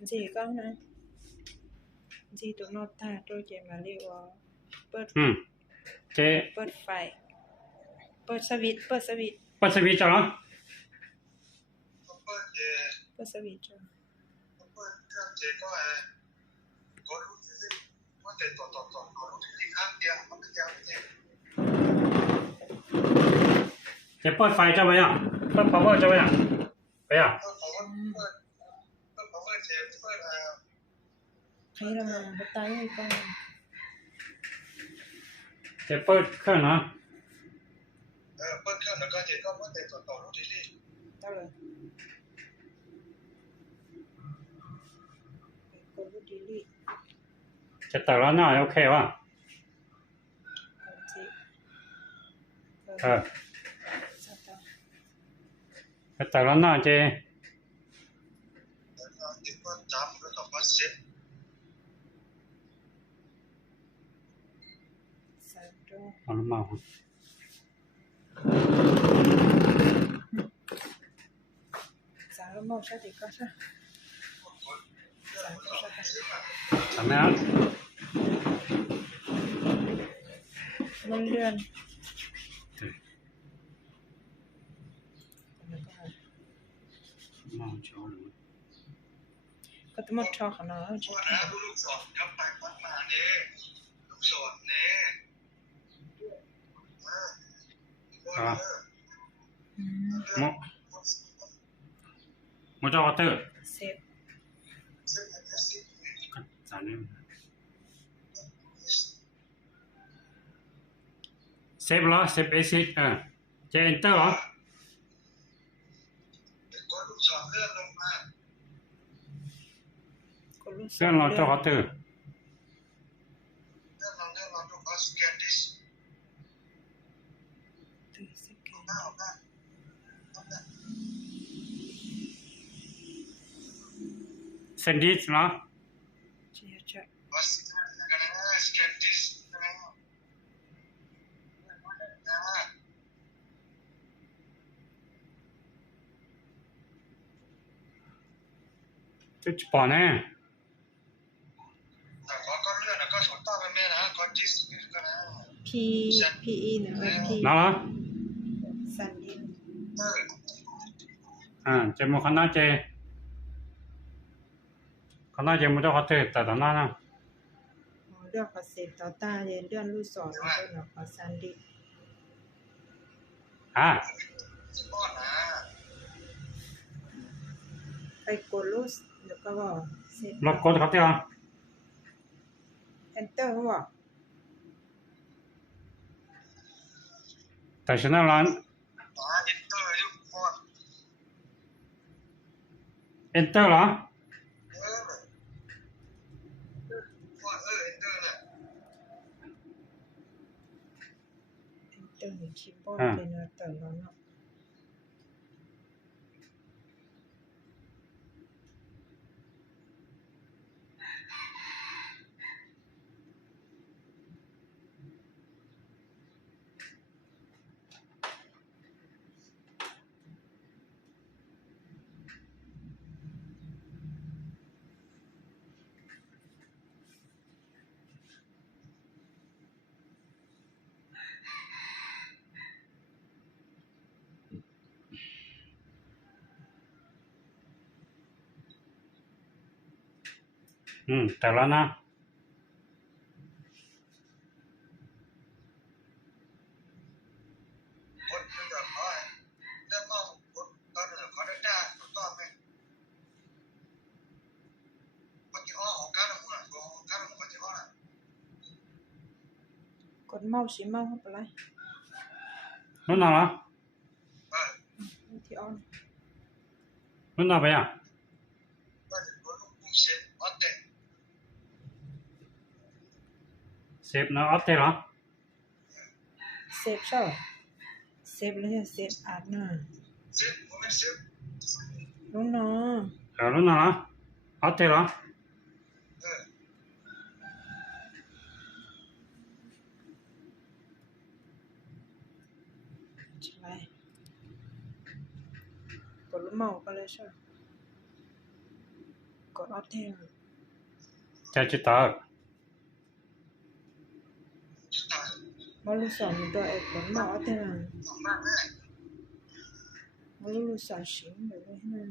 gì con hả gì tụi nó ta tôi chỉ mà liệuเปิด เจ๊ เปิดไฟเปิดสวิตช์เปิดสวิตช์ เปิดสวิตช์จ้ะเหรอ เปิดสวิตช์จ้ะเจ๊เปิดไฟจ้ะไหมอ่ะเปิด power จ้ะไหมอ่ะไปอ่ะ ใครละมาไปตายให้ก่อน เจ๊เปิดเครื่องนะ เปิดเครื่องแล้วก็เจ๊ก็เปิดต่อรูทีนี้ ตายเลยกดรูดีลี เจ๊ตัดแล้วหน้าโอเควะจะตัดแล้วหน้าเจ๊ ที่เปิดจับแล้วก็มาเซ็ต เอาน้ำมาสารมอชาติก็ใช่สารก็ใช่ ทำไมอ่ะ มันเลื่อน มองชอเลย ก็ต้องมาชอขนาดนั้น ว่านะลูกศรครับไปวัดมาเนี่ยลูกศรเนี่ยมอจอเตอร์ เซฟ สามนิ้วเซฟเหรอเซฟเอซิเจเอนเตอร์เหรอ ก็ลูกศรเลื่อนลงมา เครื่องเราจอเตอร์ เลื่อนลงก็สแกนดิสหน้าหน้า เซนดิสเหรอ เจียจะ ว่าสแกนดิสจุดปอนแน่ แต่ก็เลื่อนแล้วก็สนต้าไปแม่นะก็ดิสก็นะ PE นะP นั่นเหรอ สันดิน เจมูคันน่าเจคันน่าเจมูจอเตอร์แต่ตอนนั้นนะ เลือกเซฟต่อตาเลื่อนลูกศรแล้วก็หนอกสันดิน ป้อนนะ ไปกดลูกแล้วก็บอกเซฟ รถกดเขาเตอร์ enter เขาบอก แต่ฉันนั่งร้าน อินเตอร์ยุคป้อน enter เหรอ ป้อนอินเตอร์เนี่ย enter หนึ่งคีย์บอร์ดเป็นเติมแล้วเนาะแต่แล้วนะคนเดือดร้อนเรื่องมองคนตอนเดือดเขาได้ด่าต่อไหมมันจะอ้อของการของมันของการของมันจะอ้อนะ กดเมาส์ชิมเมาส์เข้าไปเลย รุ่นnàoเหรอ ที่ออน รุ่นnàoไปอ่ะ ว่าจะโดนลูกผู้เสียออเตะ เซฟนะออฟเตอร์เหรอ เซฟใช่เซฟเลยเซฟอาร์ตน่ะ เสียผมไม่เสีย รู้เนาะ รุ่นnàoเหรอออฟเตอร์เหรอ ใช่ไหมกดลูกเมาส์ก็เลยใช่ có nó thêm ใจจิตตา mà lúc sau mình đợi còn nó thêm là สองบ้านแม่ mà lúc sau xỉn rồi đấy nè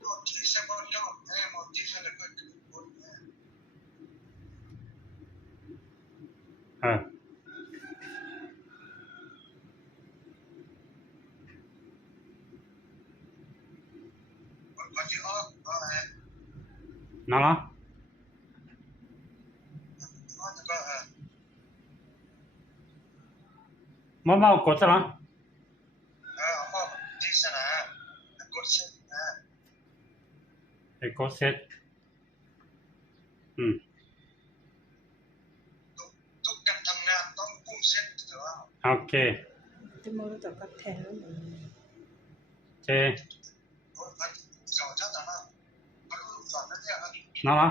หมดที่สมองเจ้าแม่หมดที่สมองหมดแม่ คนที่ออกก็อะไร นั่นละ ออกก็มากดซะละ ออกที่สนามกดเส้นนะ ไอ้กดเสร็จทุกการทำงานต้องพุ่งเส้นหรือว่า โอเค thì mà lúc sau có thêm nữa mình เจ รถพันสองชั้นนะมาดูสอนนั่นเนี่ยนะ นั่นละ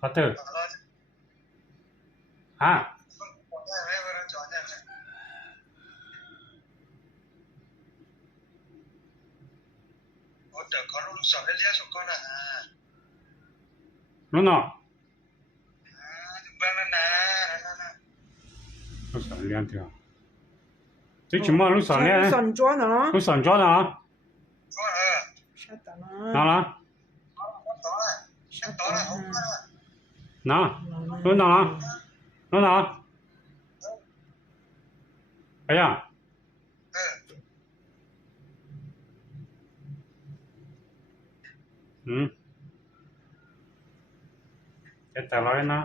ขอเถอะ เราจะ ฮะ ต้องได้ไหมเวลาจอดเนี่ยโอ้เดี๋ยวเขารู้สอนได้เรียกสุกก่อนนะ รู้เนาะ ถึงบ้านแล้วนะ รู้สอนเรียนเถอะ最起码รู้สอนเรียน sẵn chúa nó รู้สอนจ้านะ ก็sát tao นั่น nó ละ ต่อเลย sát ต่อ tao เลย nó นะรู้นะรู้นะไปยังจะแต่ร้อยนะ